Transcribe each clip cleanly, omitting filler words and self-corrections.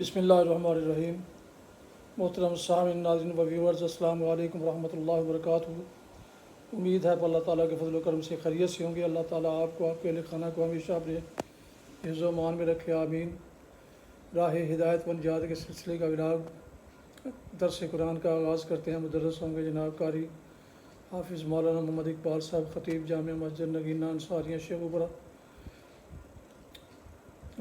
بسم اللہ الرحمن الرحیم۔ محترم سامعین، ناظرین و ویورز، السلام علیکم ورحمۃ اللہ وبرکاتہ۔ امید ہے کہ اللہ تعالیٰ کے فضل و کرم سے خیریت سے ہوں گے۔ اللہ تعالیٰ آپ کو، آپ کے اہل خانہ کو ہمیشہ اپنے حفظ و امان میں رکھے، آمین۔ راہ ہدایت و نجات کے سلسلے کا ولاگ درس قرآن کا آغاز کرتے ہیں۔ مدرس ہوں گے جناب قاری حافظ مولانا محمد اقبال صاحب، خطیب جامع مسجد نگینہ انصاریہ شیخ اوپرا،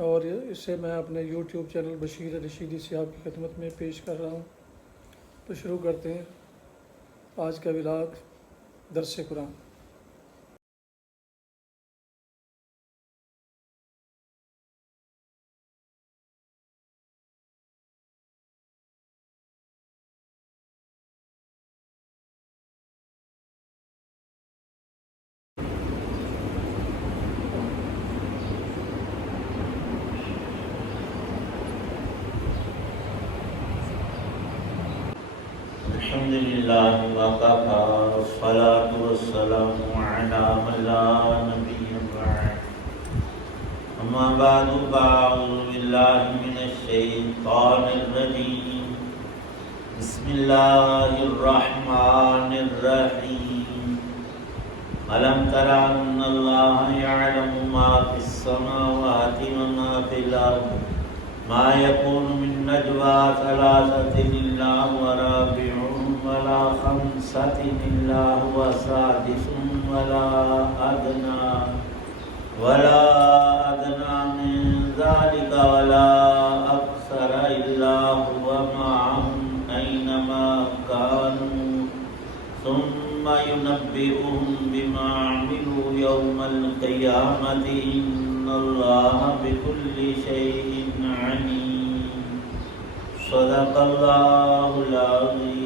اور اسے میں اپنے یوٹیوب چینل بشیر رشیدی سے آپ کی خدمت میں پیش کر رہا ہوں۔ تو شروع کرتے ہیں آج کا ولاگ درس قرآن۔ الحمد لله وكفى والصلاة والسلام على من لا نبي بعد أما بعد فأعوذ بالله من الشيطان الرجيم بسم الله الرحمن الرحيم ألم تر أن الله يعلم ما في السماوات وما في الأرض ما يكون من نجوى ثلاثة إلا هو رابعهم ولا خمسة إلا هو سادسهم ولا أدنى من ذلك ولا أكثر إلا هو معهم أينما كانوا ثم ينبئهم بما عملوا يوم القيامة إن الله بكل شيء عليم صدق الله العظيم۔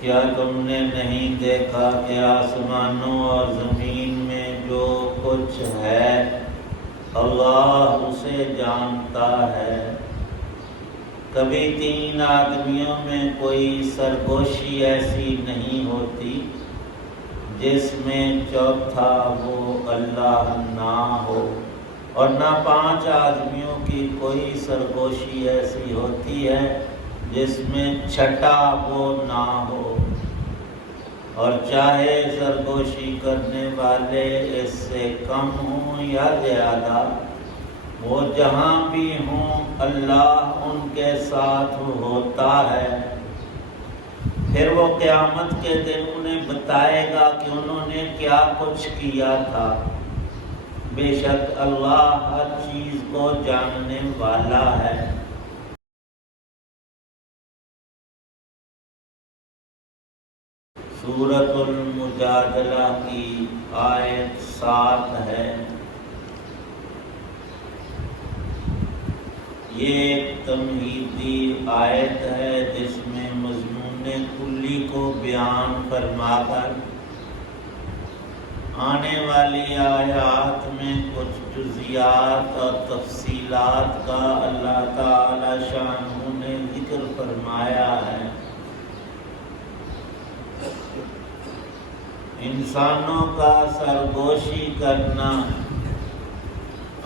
کیا تم نے نہیں دیکھا کہ آسمانوں اور زمین میں جو کچھ ہے اللہ اسے جانتا ہے؟ کبھی تین آدمیوں میں کوئی سرگوشی ایسی نہیں ہوتی جس میں چوتھا وہ اللہ نہ ہو، اور نہ پانچ آدمیوں کی کوئی سرگوشی ایسی ہوتی ہے جس میں چھٹا وہ نہ ہو، اور چاہے سرگوشی کرنے والے اس سے کم ہوں یا زیادہ، وہ جہاں بھی ہوں اللہ ان کے ساتھ ہوتا ہے۔ پھر وہ قیامت کے دن انہیں بتائے گا کہ انہوں نے کیا کچھ کیا تھا۔ بے شک اللہ ہر چیز کو جاننے والا ہے۔ سورۃ المجادلہ کی آیت 7 ہے۔ یہ ایک تمہیدی آیت ہے جس میں مضمون کلی کو بیان فرما کر آنے والی آیات میں کچھ جزیات اور تفصیلات کا اللہ تعالی شانہ نے ذکر فرمایا ہے۔ انسانوں کا سرگوشی کرنا،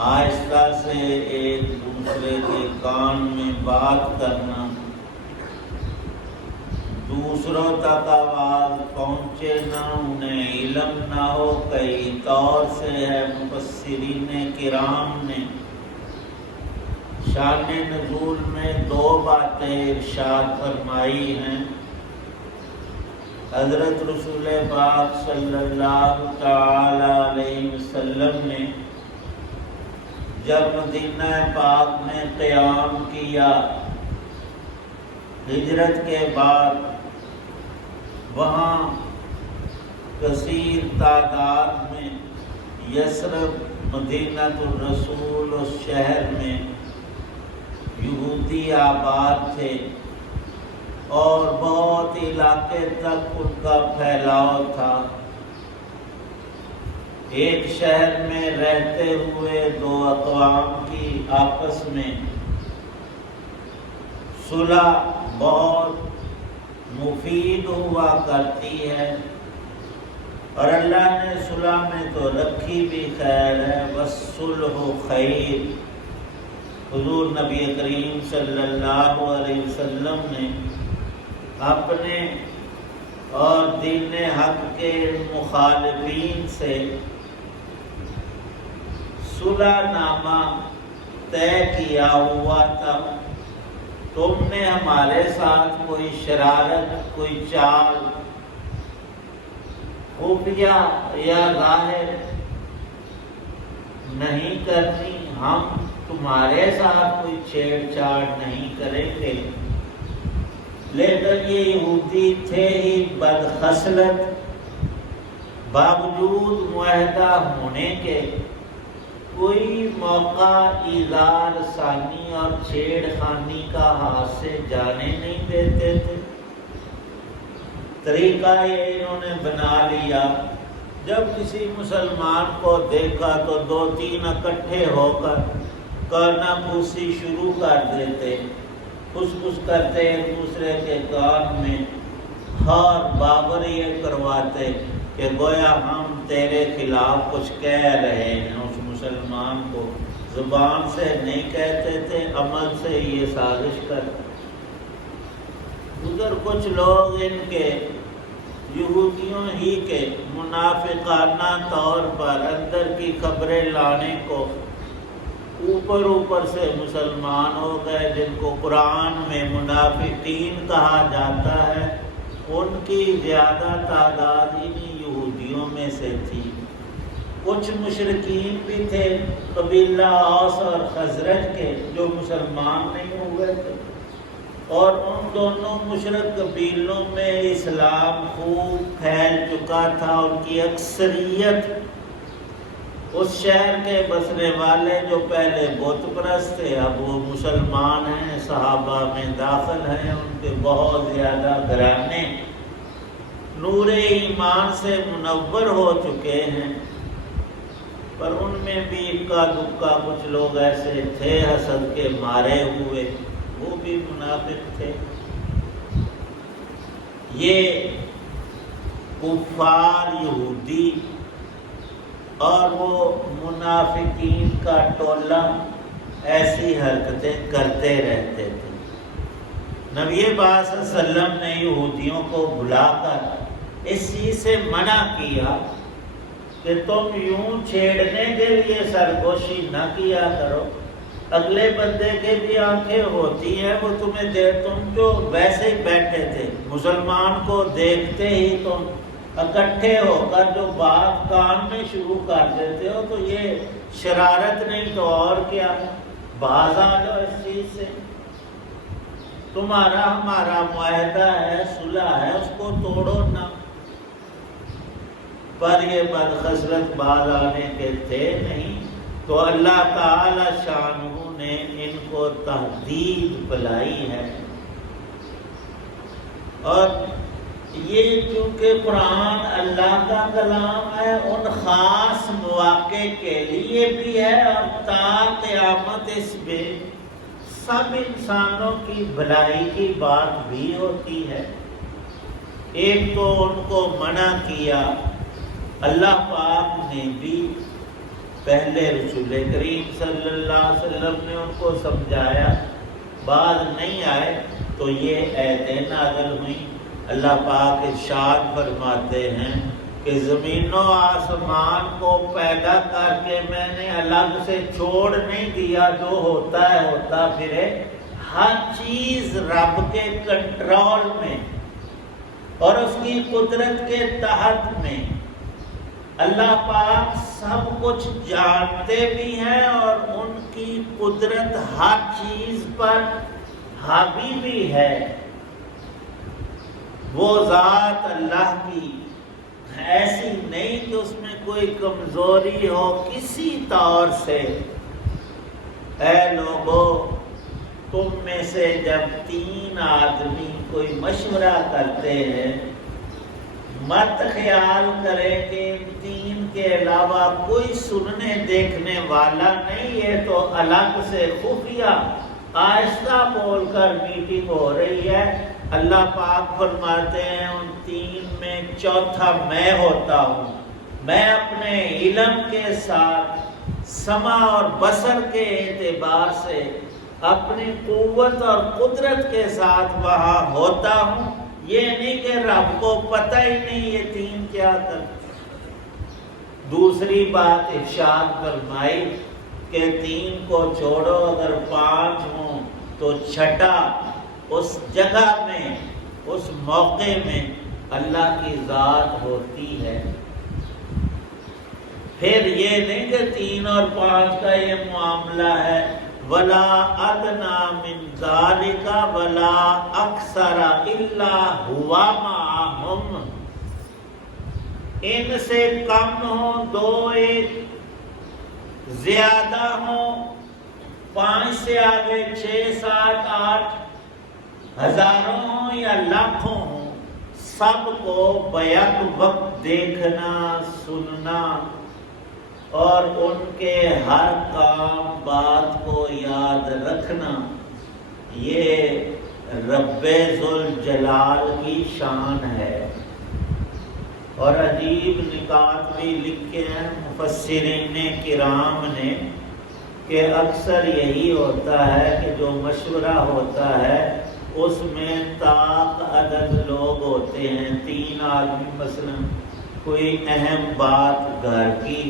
آہستہ سے ایک دوسرے کے کان میں بات کرنا، دوسروں تک آواز پہنچے نہ، انہیں علم نہ ہو، کئی طور سے ہے۔ مفسرین کرام نے شان نزول میں 2 باتیں ارشاد فرمائی ہیں۔ حضرت رسول پاک صلی اللہ تعالی علیہ وسلم نے جب مدینہ پاک میں قیام کیا، ہجرت کے بعد وہاں کثیر تعداد میں یثرب مدینہ الرسول اس شہر میں یہودی آباد تھے، اور بہت علاقے تک ان کا پھیلاؤ تھا۔ ایک شہر میں رہتے ہوئے 2 اقوام کی آپس میں صلح بہت مفید ہوا کرتی ہے۔ اور اللہ نے صلح میں تو رکھی بھی خیر ہے، والصلح خیر۔ حضور نبی کریم صلی اللہ علیہ وسلم نے اپنے اور دین حق کے مخالفین سے صلح نامہ طے کیا ہوا تھا، تم نے ہمارے ساتھ کوئی شرارت، کوئی چال خفیہ یا ظاہر نہیں کرنی، ہم تمہارے ساتھ کوئی چھیڑ چھاڑ نہیں کریں گے۔ لیکن یہ یہودی تھے ہی بدخصلت، باوجود معاہدہ ہونے کے کوئی موقع ایذار ثانی اور چھیڑ خانی کا ہاتھ سے جانے نہیں دیتے تھے۔ طریقہ یہ انہوں نے بنا لیا، جب کسی مسلمان کو دیکھا تو دو تین اکٹھے ہو کر کانا پھوسی شروع کر دیتے، کچھ کرتے ایک دوسرے کے کان میں، اور باور یہ کرواتے کہ گویا ہم تیرے خلاف کچھ کہہ رہے ہیں۔ اس مسلمان کو زبان سے نہیں کہتے تھے، عمل سے یہ سازش کرتے۔ ادھر کچھ لوگ ان کے یہودیوں ہی کے منافقانہ طور پر اندر کی خبریں لانے کو اوپر سے مسلمان ہو گئے، جن کو قرآن میں منافقین کہا جاتا ہے۔ ان کی زیادہ تعداد انہی یہودیوں میں سے تھی۔ کچھ مشرکین بھی تھے قبیلہ اوس اور خزرج کے، جو مسلمان نہیں ہوئے تھے، اور ان دونوں مشرک قبیلوں میں اسلام خوب پھیل چکا تھا۔ ان کی اکثریت اس شہر کے بسنے والے جو پہلے بت پرست تھے، اب وہ مسلمان ہیں، صحابہ میں داخل ہیں، ان کے بہت زیادہ گھرانے نور ایمان سے منور ہو چکے ہیں۔ پر ان میں بھی اکا دکا کچھ لوگ ایسے تھے حسد کے مارے ہوئے، وہ بھی منافق تھے۔ یہ کفار یہودی اور وہ منافقین کا ٹولہ ایسی حرکتیں کرتے رہتے تھے۔ نبی پاک صلی اللہ علیہ وسلم نے یہودیوں کو بلا کر اس چیز سے منع کیا کہ تم یوں چھیڑنے کے لیے سرگوشی نہ کیا کرو، اگلے بندے کے بھی آنکھیں ہوتی ہیں، وہ تمہیں تم جو ویسے ہی بیٹھے تھے، مسلمان کو دیکھتے ہی تم اکٹھے ہو کر جو بات کان میں شروع کر دیتے ہو، تو یہ شرارت نہیں تو اور کیا؟ باز آ جاؤ اس چیز سے۔ تمہارا ہمارا معاہدہ ہے، صلح ہے، اس کو توڑو نہ۔ پر یہ بدخصلت باز آنے کے تھے نہیں، تو اللہ تعالی شانہ نے ان کو تہدید پلائی ہے۔ اور یہ چونکہ قرآن اللہ کا کلام ہے، ان خاص مواقع کے لیے بھی ہے، اور تا قیامت اس میں سب انسانوں کی بھلائی کی بات بھی ہوتی ہے۔ ایک تو ان کو منع کیا، اللہ پاک نے بھی پہلے رسول کریم صلی اللہ علیہ وسلم نے ان کو سمجھایا، بعد نہیں آئے تو یہ آیتیں نازل ہوئیں۔ اللہ پاک ارشاد فرماتے ہیں کہ زمین و آسمان کو پیدا کر کے میں نے الگ سے چھوڑ نہیں دیا، جو ہوتا ہے ہوتا پھرے، ہر چیز رب کے کنٹرول میں اور اس کی قدرت کے تحت میں۔ اللہ پاک سب کچھ جانتے بھی ہیں، اور ان کی قدرت ہر چیز پر حاوی بھی ہے۔ وہ ذات اللہ کی ایسی نہیں کہ اس میں کوئی کمزوری ہو کسی طور سے۔ اے لوگو، تم میں سے جب 3 آدمی کوئی مشورہ کرتے ہیں، مت خیال کریں کہ ان 3 کے علاوہ کوئی سننے دیکھنے والا نہیں ہے، تو الگ سے خفیہ آہستہ بول کر میٹنگ ہو رہی ہے. اللہ پاک فرماتے ہیں ان تین میں چوتھا میں ہوتا ہوں. میں اپنے علم کے ساتھ سمع اور بصر کے اعتبار سے اپنی قوت اور قدرت کے ساتھ وہاں ہوتا ہوں. یہ نہیں کہ رب کو پتہ ہی نہیں یہ تین کیا کرتے. دوسری بات ارشاد فرمائی کہ تین کو چھوڑو اگر پانچ ہوں تو چھٹا اس جگہ میں اس موقع میں اللہ کی ذات ہوتی ہے. پھر یہ نہیں کہ تین اور پانچ کا یہ معاملہ ہے. ولا ادنی من ذالک ولا اکثر الا ہوا معہم. ان سے کم ہوں دو ایک، زیادہ ہوں پانچ سے آگے چھ سات آٹھ، ہزاروں ہوں یا لاکھوں ہوں، سب کو بیک وقت دیکھنا سننا اور ان کے ہر کام بات کو یاد رکھنا، یہ رب ذوالجلال کی شان ہے. اور عجیب نکات بھی لکھے ہیں مفسرین کرام نے کہ اکثر یہی ہوتا ہے کہ جو مشورہ ہوتا ہے اس میں طاق عدد لوگ ہوتے ہیں. تین آدمی مثلا کوئی اہم بات گھر کی،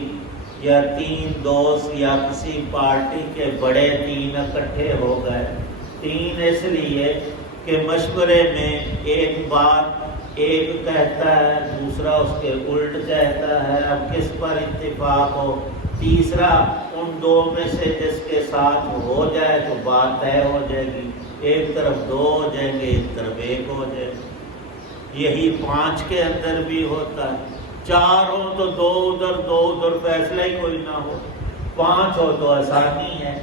یا تین دوست یا کسی پارٹی کے بڑے تین اکٹھے ہو گئے. تین اس لیے کہ مشورے میں ایک بات ایک کہتا ہے دوسرا اس کے الٹ کہتا ہے. اب کس پر اتفاق ہو؟ تیسرا ان دو میں سے جس کے ساتھ ہو جائے تو بات طے ہو جائے گی. ایک طرف دو ہو جائیں گے ایک طرف ایک ہو جائے گی. یہی پانچ کے اندر بھی ہوتا ہے. چار ہو تو دو ادھر فیصلہ ہی کوئی نہ ہو. پانچ ہو تو آسانی ہے.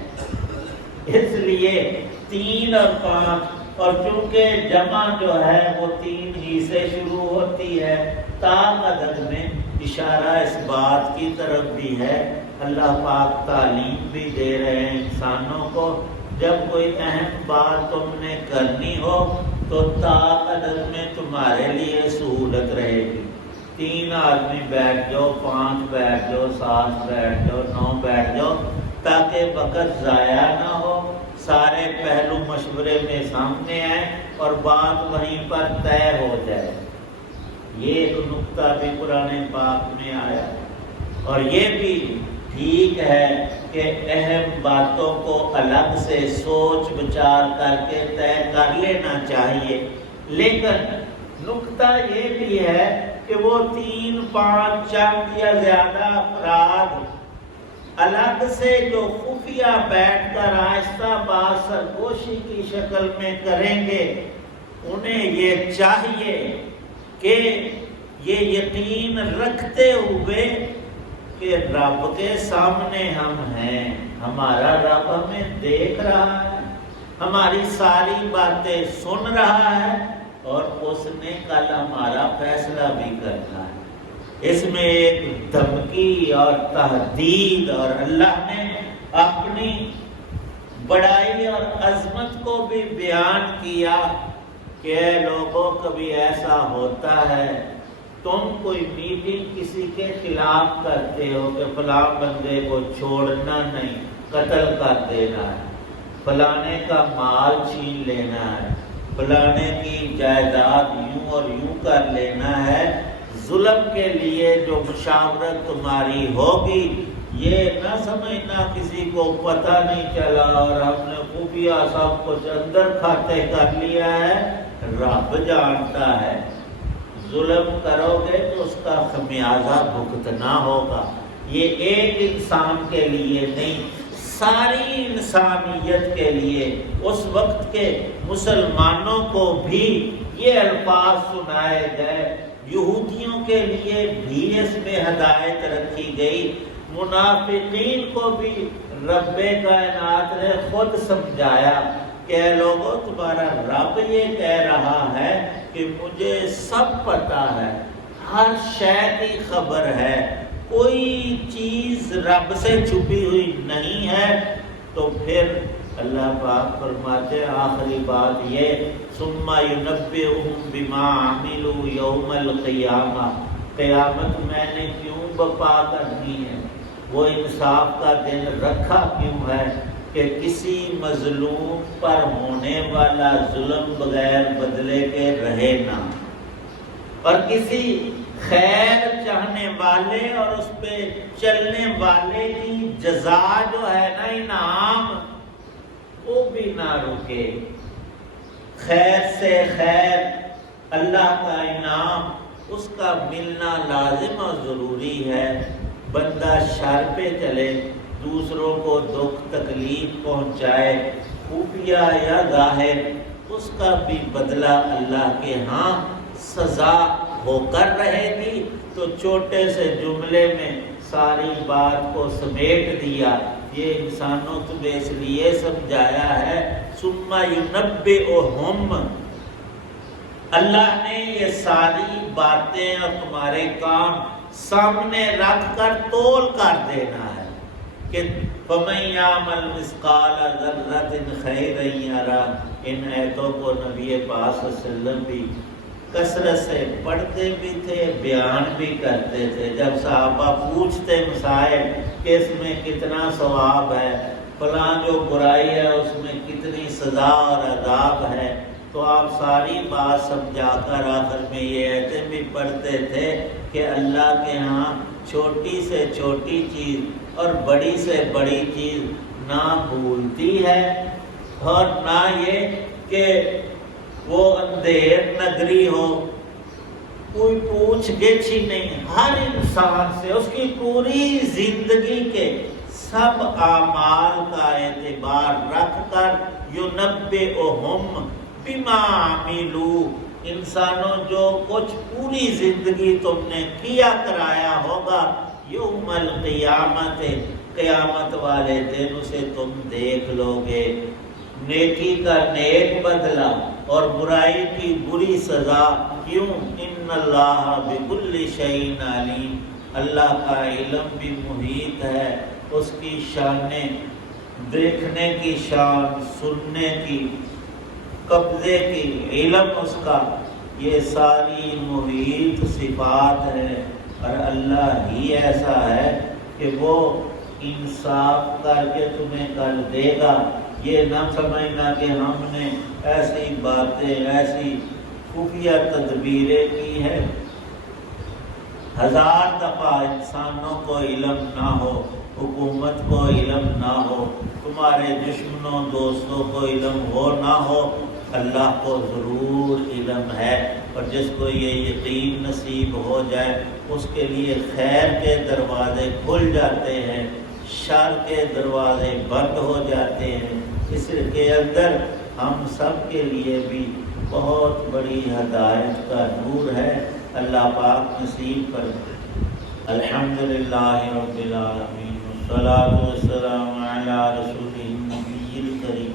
اس لیے تین اور پانچ، اور چونکہ جمع جو ہے وہ تین ہی سے شروع ہوتی ہے. طاق عدد میں اشارہ اس بات کی طرف بھی ہے. اللہ پاک تعلیم بھی دے رہے ہیں انسانوں کو، جب کوئی اہم بات تم نے کرنی ہو تو طاق عدد میں تمہارے لیے سہولت رہے گی. تین آدمی بیٹھ جاؤ، پانچ بیٹھ جاؤ، سات بیٹھ جاؤ، 9 بیٹھ جاؤ، تاکہ وقت ضائع نہ ہو. سارے پہلو مشورے میں سامنے آئے اور بات وہیں پر طے ہو جائے. یہ ایک نقطہ بھی قرآن پاک میں آیا. اور یہ بھی ٹھیک ہے کہ اہم باتوں کو الگ سے سوچ بچار کر کے طے کر لینا چاہیے. لیکن نقطہ یہ بھی ہے کہ وہ 3 5 چند یا زیادہ افراد الگ سے جو خفیہ بیٹھ کر آہستہ باز سرگوشی کی شکل میں کریں گے، انہیں یہ چاہیے کہ یہ یقین رکھتے ہوئے کہ رب کے سامنے ہم ہیں، ہمارا رب ہمیں دیکھ رہا ہے، ہماری ساری باتیں سن رہا ہے اور اس نے کل ہمارا فیصلہ بھی کرنا ہے. اس میں ایک دھمکی اور تہدید، اور اللہ نے اپنی بڑائی اور عظمت کو بھی بیان کیا کہ اے لوگوں کبھی ایسا ہوتا ہے تم کوئی میٹنگ کسی کے خلاف کرتے ہو کہ فلاں بندے کو چھوڑنا نہیں، قتل کر دینا ہے، فلانے کا مال چھین لینا ہے، فلانے کی جائیداد یوں اور یوں کر لینا ہے. ظلم کے لیے جو مشاورت تمہاری ہوگی یہ نہ سمجھنا کسی کو پتہ نہیں چلا اور ہم نے خفیہ سب کچھ اندر کھاتے کر لیا ہے. رب جانتا ہے. ظلم کرو گے تو اس کا خمیازہ بھگتنا ہوگا. یہ ایک انسان کے لیے نہیں، ساری انسانیت کے لیے. اس وقت کے مسلمانوں کو بھی یہ الفاظ سنائے گئے، یہودیوں کے لیے بھی اس میں ہدایت رکھی گئی، منافقین کو بھی رب کائنات نے خود سمجھایا کہ اے لوگوں تمہارا رب یہ کہہ رہا ہے کہ مجھے سب پتہ ہے، ہر شے کی خبر ہے، کوئی چیز رب سے چھپی ہوئی نہیں ہے. تو پھر اللہ پاک فرماتے ہیں آخری بات یہ ثم ينبئهم بما عملوا یوم القیامہ، قیامت میں نے کیوں برپا کرنی ہے، وہ انصاف کا دن رکھا کیوں ہے کہ کسی مظلوم پر ہونے والا ظلم بغیر بدلے کے رہے نہ، اور کسی خیر چاہنے والے اور اس پہ چلنے والے کی جزا جو ہے نا انعام وہ بھی نہ رکے۔ خیر سے خیر اللہ کا انعام اس کا ملنا لازم اور ضروری ہے۔ بندہ شر پہ چلے، دوسروں کو دکھ تکلیف پہنچائے، خفیہ یا ظاہر، اس کا بھی بدلہ اللہ کے ہاں سزا ہو کر رہے گی۔ تو چھوٹے سے جملے میں ساری بات کو سمیٹ دیا۔ یہ انسانوں تمہیں اس لیے سمجھایا ہے ثم ينبئهم، اللہ نے یہ ساری باتیں اور تمہارے کام سامنے رکھ کر تول کر دینا ہے کہ فَمَن يَعْمَلْ مِثْقَالَ ذَرَّةٍ خَيْرًا يَرَهُ۔ ان آیتوں کو نبی پاک صلی اللہ علیہ وسلم بھی کثرت سے پڑھتے بھی تھے، بیان بھی کرتے تھے۔ جب صحابہ پوچھتے مسائل کہ اس میں کتنا ثواب ہے، فلاں جو برائی ہے اس میں کتنی سزا اور عذاب ہے، تو آپ ساری بات سمجھا کر آخر میں یہ آیتیں بھی پڑھتے تھے کہ اللہ کے ہاں چھوٹی سے چھوٹی چیز اور بڑی سے بڑی چیز نہ بھولتی ہے، اور نہ یہ کہ وہ اندھیر نگری ہو، کوئی پوچھ گچھ ہی نہیں۔ ہر انسان سے اس کی پوری زندگی کے سب اعمال کا اعتبار رکھ کر ينبئهم بما عملوا، انسانوں جو کچھ پوری زندگی تم نے کیا کرایا ہوگا یوم القیامت، قیامت والے دن اسے تم دیکھ لو گے۔ نیکی کا نیک بدلہ اور برائی کی بری سزا۔ کیوں؟ ان اللہ بکل شیء علیم، اللہ کا علم بھی محیط ہے، اس کی شانیں، دیکھنے کی شان، سننے کی، قبضے کی، علم اس کا، یہ ساری محیط صفات ہے۔ اور اللہ ہی ایسا ہے کہ وہ انصاف کر کے تمہیں کر دے گا۔ یہ نہ سمجھنا کہ ہم نے ایسی باتیں، ایسی خفیہ تدبیریں کی ہیں۔ 1000 دفعہ انسانوں کو علم نہ ہو، حکومت کو علم نہ ہو، تمہارے دشمنوں دوستوں کو علم ہو نہ ہو، اللہ کو ضرور علم ہے۔ اور جس کو یہ یقین نصیب ہو جائے اس کے لیے خیر کے دروازے کھل جاتے ہیں، شر کے دروازے بند ہو جاتے ہیں۔ اس کے اندر ہم سب کے لیے بھی بہت بڑی ہدایت کا نور ہے۔ اللہ پاک نصیب کر۔ الحمدللہ رب العالمین والصلاة والسلام علی رسولہ النبی الکریم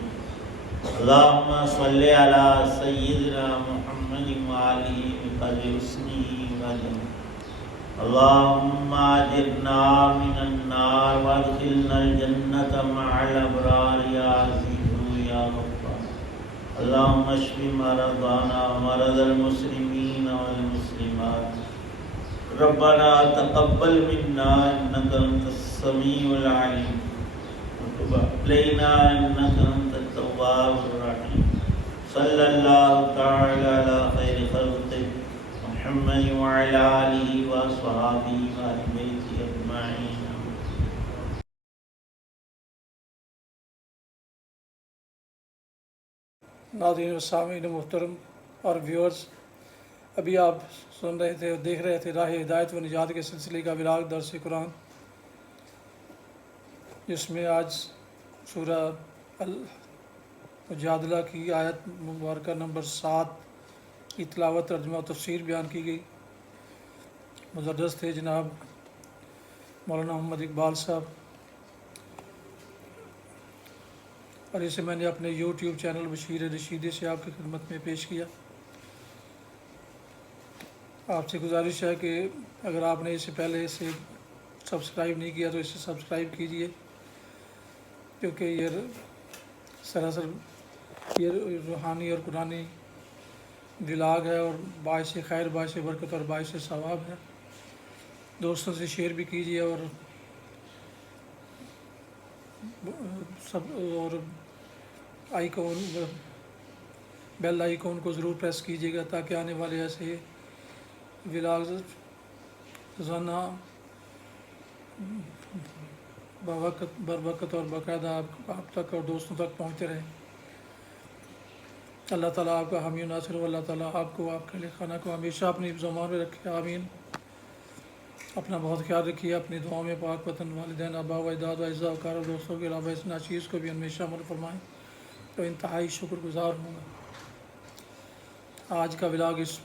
اللہم صلی علی سیدنا محمد وآلہ بقدر حسنہ وجلہ اللہم اجرنا من النار وادخلنا الجنة مع الابرار یا عزیز یا غفار اللہم اشف مرضانا ومرض المسلمین والمسلمات ربنا تقبل منا انك انت السمیع العلیم وتب علینا انك انت التواب الرحیم صلی اللہ تعالی علی خیر خلقہ محمد وعلی آلہ وصحبہ وآل بیتہ اجمعین۔ ناظرین و سامعین محترم اور ویورز، ابھی آپ سن رہے تھے اور دیکھ رہے تھے راہ ہدایت و نجات کے سلسلے کا ولاغ درس قرآن، جس میں آج سورہ المجادلہ کی آیت مبارکہ نمبر 7 کی تلاوت، ترجمہ و تفسیر بیان کی گئی۔ مدرس تھے جناب مولانا محمد اقبال صاحب، اور اسے میں نے اپنے یوٹیوب چینل بشیر رشیدی سے آپ کی خدمت میں پیش کیا۔ آپ سے گزارش ہے کہ اگر آپ نے اسے پہلے سے سبسکرائب نہیں کیا تو اسے سبسکرائب کیجئے، کیونکہ یہ سراسر یہ روحانی اور قرآنی ولاگ ہے اور باعث خیر، باعث برکت اور باعث ثواب ہے۔ دوستوں سے شیئر بھی کیجیے اور بیل آئیکن کو ضرور پریس کیجیے گا تاکہ آنے والے ایسے ولاگز روزانہ بروقت اور باقاعدہ آپ تک اور دوستوں تک پہنچتے رہیں۔ اللہ تعالیٰ آپ کا حامی و ناصر ہو، اللہ تعالیٰ آپ کو، آپ کے خانہ کو ہمیشہ اپنی زمان میں رکھے، آمین۔ اپنا بہت خیال رکھیے، اپنی دعاؤں میں پاک وطن، والدین، آبا و اجداد و اعزاء وقار اور دوستوں کے علاوہ اس ناچیز کو بھی ہمیشہ عمل فرمائیں تو انتہائی شکر گزار ہوں گا۔ آج کا ولاگ اس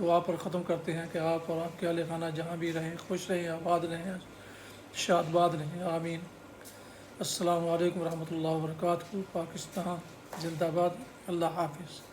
دعا پر ختم کرتے ہیں کہ آپ اور آپ کے اہل خانہ جہاں بھی رہیں خوش رہیں، آباد رہیں، شاد باد رہیں، آمین۔ السلام علیکم ورحمۃ اللہ وبرکاتہ۔ پاکستان زندہ باد۔ اللہ حافظ۔